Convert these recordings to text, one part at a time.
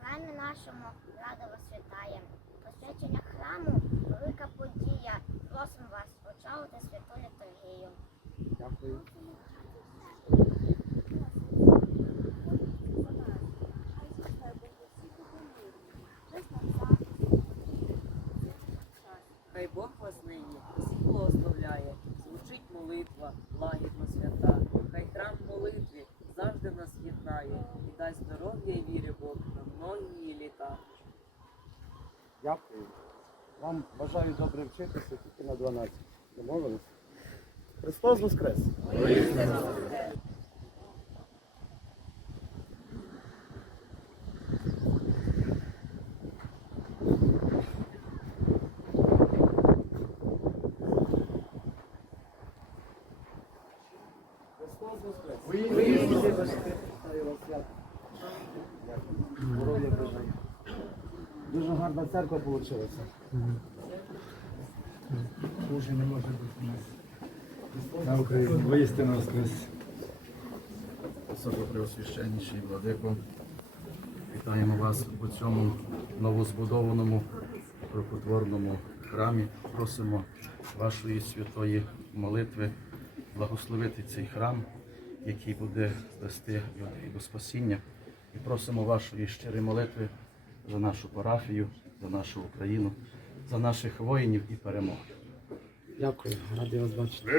храмі нашому радо вас вітає. Посвячення храму велика подія. Просимо вас очолити святу літургію. Дякую. Хай Бог вас нині всіх благословляє, звучить молитва, лагідно свята. Хай храм нас дасть здоров'я і віри Бог на многії літа. Дякую. Вам бажаю добре вчитися тільки на 12. Домовились? Христос Воскрес! Христос Воскрес! Вітаю вас, свято. Дякую. Здоров'я бажаю. Дуже гарна церква вийшла. Хуже не може бути у нас. На Україні. Воістину воскрес. Високопреосвященніший владико, вітаємо вас у цьому новозбудованому рукотворному храмі. Просимо вашої святої молитви благословити цей храм, який буде вести людей до спасіння. І просимо вашої щирої молитви за нашу парафію, за нашу Україну, за наших воїнів і перемоги. Дякую, радий вас бачити.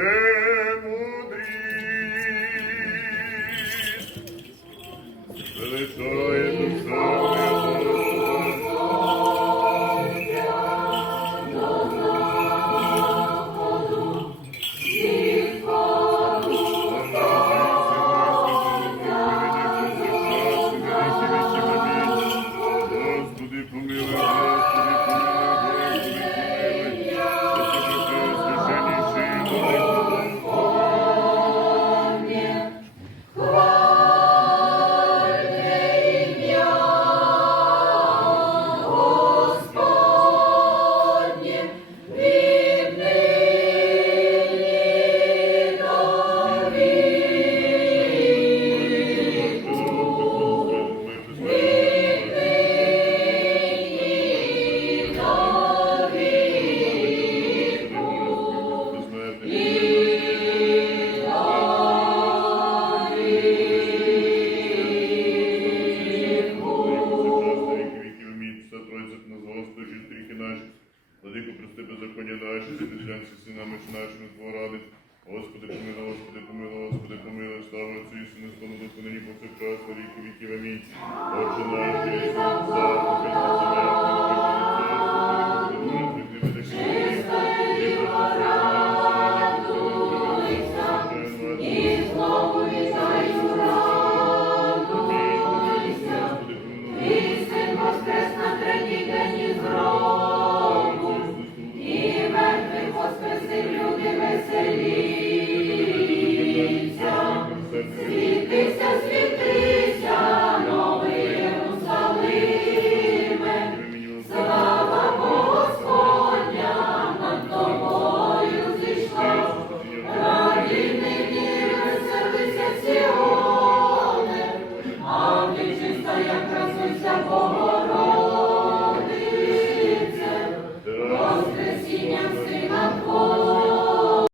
Владико, прости беззаконня наші, святителянці синами нашими творади. Господи, помилуй, Господи, помилуй, Господи, помилуй, слава Отцю і Сину, Слава Духу, нині повсякчас, на віки віків, амінь. Світися, світися, новий Єрусалиме, слава Господня над тобою зійшла, радіни веселися сіоне, а ти чиста як.